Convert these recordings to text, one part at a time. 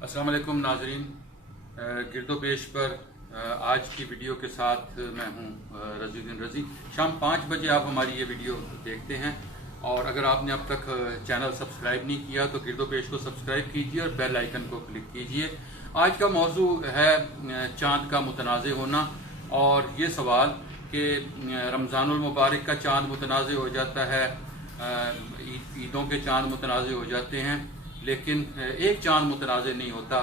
अस्सलाम वालेकुम नाजरीन। गिरदो पेश पर आज की वीडियो के साथ मैं हूं रज़ीउद्दीन रज़ी। शाम 5 बजे आप हमारी ये वीडियो देखते हैं और अगर आपने अब तक चैनल सब्सक्राइब नहीं किया तो गिरदो पेश को सब्सक्राइब कीजिए और बेल आइकन को क्लिक कीजिए। आज का मौजू है चाँद का मुतनाज़ होना और ये सवाल कि रमज़ानुल मुबारक का चाँद मुतनाज़ हो जाता है, ईदों के चाँद मुतनाज़ हो जाते हैं, लेकिन एक चाँद मुतनाज़ नहीं होता,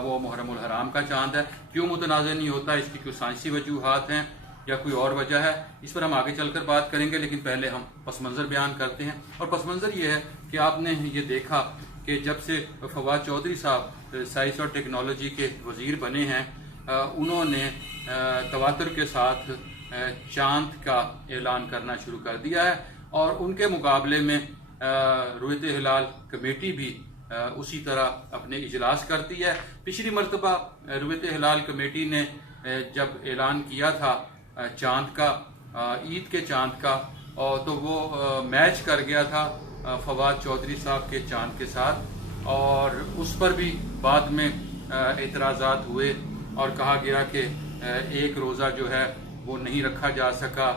वो मुहर्रमुल हराम का चाँद है। क्यों मुतनाज़ नहीं होता, इसकी कुछ साइंसी वजूहात हैं या कोई और वजह है, इस पर हम आगे चलकर बात करेंगे। लेकिन पहले हम पस मंज़र बयान करते हैं और पस मंज़र ये है कि आपने ये देखा कि जब से फवाद चौधरी साहब साइंस और टेक्नोलॉजी के वज़ीर बने हैं, उन्होंने तवातुर के साथ चाँद का ऐलान करना शुरू कर दिया है और उनके मुकाबले में रुयत हिलाल कमेटी भी उसी तरह अपने इजलास करती है। पिछली मरतबा रुयत हिलाल कमेटी ने जब ऐलान किया था चाँद का, ईद के चाँद का, और तो वो मैच कर गया था फवाद चौधरी साहब के चाँद के साथ और उस पर भी बाद में एतराज़ात हुए और कहा गया कि एक रोज़ा जो है वो नहीं रखा जा सका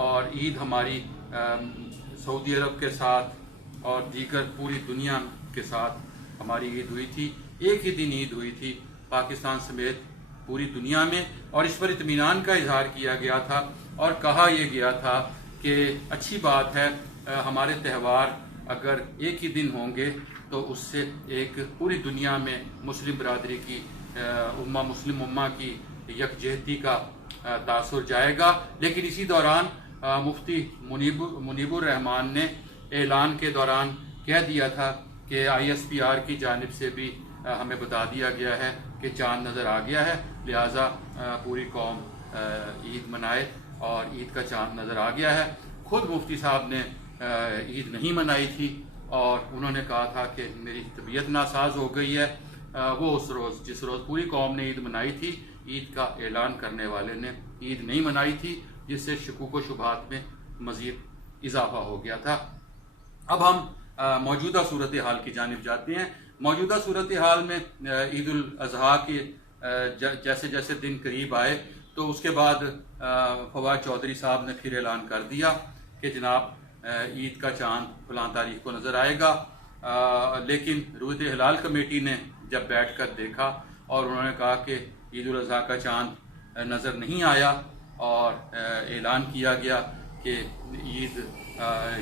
और ईद हमारी सऊदी अरब के साथ और दीगर पूरी दुनिया के साथ हमारी ईद हुई थी। एक ही दिन ईद हुई थी पाकिस्तान समेत पूरी दुनिया में और इस पर इत्मीनान का इजहार किया गया था और कहा यह गया था कि अच्छी बात है, हमारे त्यौहार अगर एक ही दिन होंगे तो उससे एक पूरी दुनिया में मुस्लिम बरादरी की मुस्लिम उम्मा की यकजहती का तासुर जाएगा। लेकिन इसी दौरान मुफ्ती मुनीबुर रहमान ने ऐलान के दौरान कह दिया था कि ISPR की जानिब से भी हमें बता दिया गया है कि चाँद नज़र आ गया है, लिहाजा पूरी कौम ईद मनाए और ईद का चाँद नज़र आ गया है। खुद मुफ्ती साहब ने ईद नहीं मनाई थी और उन्होंने कहा था कि मेरी तबीयत नासाज हो गई है। वो उस रोज़ जिस रोज़ पूरी कौम ने ईद मनाई थी, ईद का ऐलान करने वाले ने ईद नहीं मनाई थी, जिससे शकूक व शुबहात में मज़ीद इजाफा हो गया था। अब हम मौजूदा सूरत हाल की जानिब जाते हैं। मौजूदा सूरत हाल में ईद उल अज़हा के जैसे जैसे दिन करीब आए तो उसके बाद फवाद चौधरी साहब ने फिर ऐलान कर दिया कि जनाब ईद का चाँद फलां तारीख को नज़र आएगा। लेकिन रुयत हिलाल कमेटी ने जब बैठ कर देखा और उन्होंने कहा कि ईद उल अज़हा का चाँद नज़र नहीं आया और ऐलान किया गया कि ईद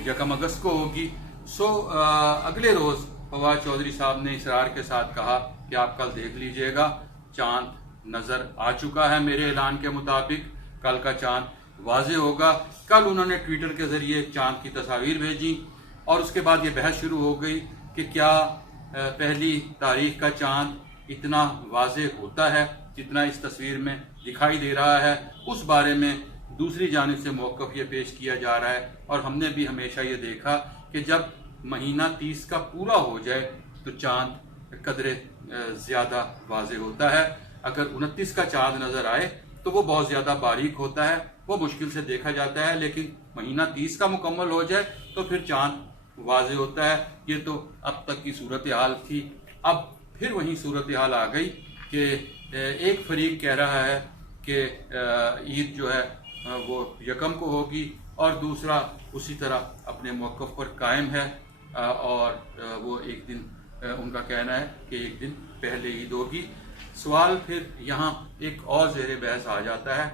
1 अगस्त को होगी। अगले रोज़ फवाद चौधरी साहब ने इसरार के साथ कहा कि आप कल देख लीजिएगा, चाँद नज़र आ चुका है, मेरे ऐलान के मुताबिक कल का चाँद वाज़े होगा। कल उन्होंने ट्विटर के ज़रिए चाँद की तस्वीर भेजी और उसके बाद ये बहस शुरू हो गई कि क्या पहली तारीख का चाँद इतना वाज़े होता है जितना इस तस्वीर में दिखाई दे रहा है। उस बारे में दूसरी जानिब से मौक़िफ़ ये पेश किया जा रहा है और हमने भी हमेशा ये देखा कि जब महीना 30 का पूरा हो जाए तो चाँद कदरे ज़्यादा वाज़े होता है। अगर 29 का चाँद नज़र आए तो वो बहुत ज़्यादा बारीक होता है, वो मुश्किल से देखा जाता है, लेकिन महीना 30 का मुकम्मल हो जाए तो फिर चाँद वाज़े होता है। ये तो अब तक की सूरत हाल थी। अब फिर वही सूरत हाल आ गई कि एक फरीक कह रहा है कि ईद जो है वो 1 को होगी और दूसरा उसी तरह अपने मौक़िफ़ पर कायम है और वो एक दिन उनका कहना है कि एक दिन पहले ईद होगी। सवाल फिर यहाँ एक और ज़ेरे बहस आ जाता है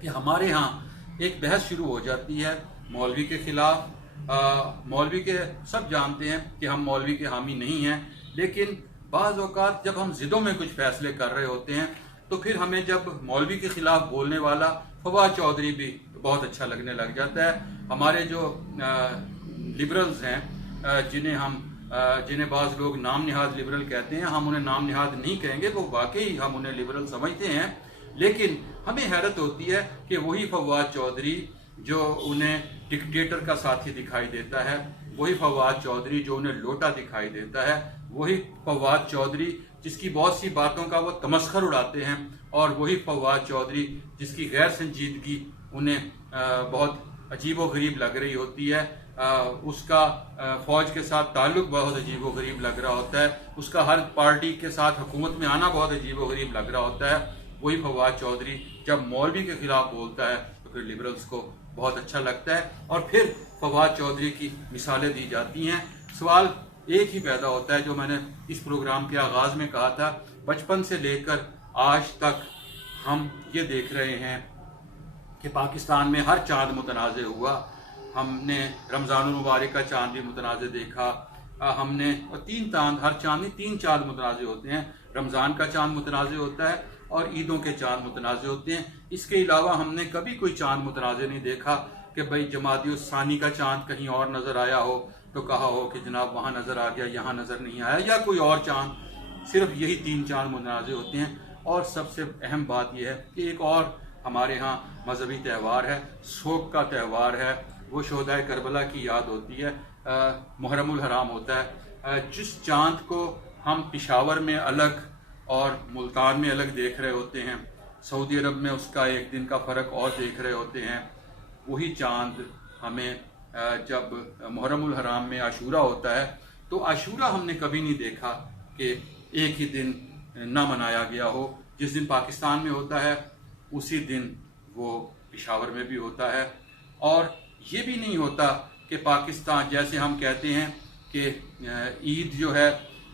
कि हमारे यहाँ एक बहस शुरू हो जाती है मौलवी के ख़िलाफ़। मौलवी के सब जानते हैं कि हम मौलवी के हामी नहीं हैं, लेकिन बाज़ औक़ात जब हम ज़िदों में कुछ फ़ैसले कर रहे होते हैं तो फिर हमें जब मौलवी के ख़िलाफ़ बोलने वाला फवाद चौधरी भी बहुत अच्छा लगने लग जाता है। हमारे जो लिबरल्स हैं, जिन्हें बाज़ लोग नाम निहाद लिबरल कहते हैं, हम उन्हें नाम निहाद नहीं कहेंगे, वो वाकई हम उन्हें लिबरल समझते हैं। लेकिन हमें हैरत होती है कि वही फवाद चौधरी जो उन्हें डिक्टेटर का साथी दिखाई देता है, वही फवाद चौधरी जो उन्हें लोटा दिखाई देता है, वही फवाद चौधरी जिसकी बहुत सी बातों का वो तमस्खर उड़ाते हैं और वही फवाद चौधरी जिसकी गैर संजीदगी उन्हें बहुत अजीब व गरीब लग रही होती है, उसका फ़ौज के साथ ताल्लुक़ बहुत अजीब व गरीब लग रहा होता है, उसका हर पार्टी के साथ हुकूमत में आना बहुत अजीब व गरीब लग रहा होता है। वही फवाद चौधरी जब मौलवी के ख़िलाफ़ बोलता है तो फिर लिबरल्स को बहुत अच्छा लगता है और फिर फवाद चौधरी की मिसालें दी जाती हैं। सवाल एक ही पैदा होता है जो मैंने इस प्रोग्राम के आगाज़ में कहा था, बचपन से लेकर आज तक हम ये देख रहे हैं कि पाकिस्तान में हर चाँद मुतनाज़ हुआ। हमने रमज़ानुल मुबारक का चाँद भी मुतनाज़ देखा, हमने तीन चाँद, हर चाँद में तीन चाँद मुतनाज़ होते हैं। रमज़ान का चाँद मुतनाज़ होता है और ईदों के चाँद मुतनाज़ होते हैं। इसके अलावा हमने कभी कोई चाँद मुतनाज़ नहीं देखा कि भाई जमादी सानी का चाँद कहीं और नज़र आया हो तो कहा हो कि जनाब वहाँ नज़र आ गया, यहाँ नज़र नहीं आया, या कोई और चाँद। सिर्फ यही तीन चाँद मुतनाज़ होते हैं। और सबसे अहम बात यह है कि एक और हमारे यहाँ मजहबी त्यौहार है, शोक का त्यौहार है, वो शोहदाए करबला की याद होती है। मुहर्रमुल हराम होता है। जिस चाँद को हम पेशावर में अलग और मुल्तान में अलग देख रहे होते हैं, सऊदी अरब में उसका एक दिन का फ़र्क और देख रहे होते हैं, वही चाँद हमें जब मुहर्रमुल हराम में आशूरा होता है तो आशूरा हमने कभी नहीं देखा कि एक ही दिन ना मनाया गया हो। जिस दिन पाकिस्तान में होता है उसी दिन वो पेशावर में भी होता है। और ये भी नहीं होता कि पाकिस्तान, जैसे हम कहते हैं कि ईद जो है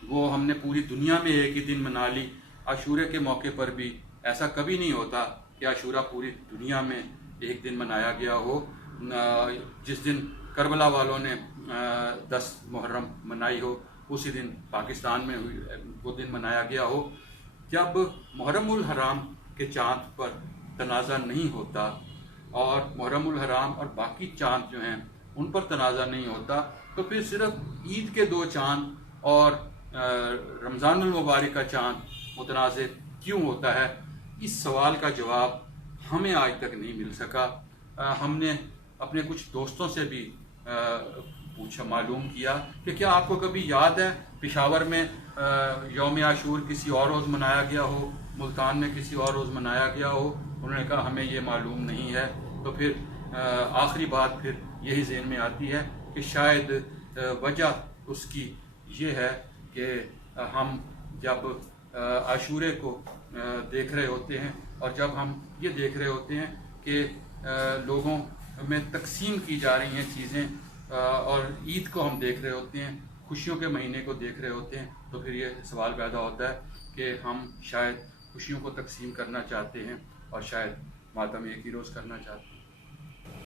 वो हमने पूरी दुनिया में एक ही दिन मना ली, आशूरे के मौके पर भी ऐसा कभी नहीं होता कि आशूरा पूरी दुनिया में एक दिन मनाया गया हो। जिस दिन करबला वालों ने 10 मुहर्रम मनाई हो उसी दिन पाकिस्तान में वो दिन मनाया गया हो। जब मुहर्रमुल हराम के चाँद पर तनाज़ा नहीं होता और मुहर्रमुल हराम और बाकी चाँद जो हैं उन पर तनाज़ा नहीं होता, तो फिर सिर्फ ईद के 2 चाँद और रमज़ानुल मुबारक का चाँद मुतनाज़ क्यों होता है? इस सवाल का जवाब हमें आज तक नहीं मिल सका। हमने अपने कुछ दोस्तों से भी पूछा, मालूम किया कि क्या आपको कभी याद है पेशावर में यौम आशूर किसी और रोज़ मनाया गया हो, मुल्तान में किसी और रोज़ मनाया गया हो? उन्होंने कहा हमें ये मालूम नहीं है। तो फिर आखिरी बात फिर यही ज़हन में आती है कि शायद वजह उसकी ये है कि हम जब आशूरे को देख रहे होते हैं और जब हम ये देख रहे होते हैं कि लोगों में तकसीम की जा रही हैं चीज़ें और ईद को हम देख रहे होते हैं, खुशियों के महीने को देख रहे होते हैं, तो फिर ये सवाल पैदा होता है कि हम शायद खुशियों को तकसीम करना चाहते हैं और शायद मातम एक ही रोज़ करना चाहते हैं।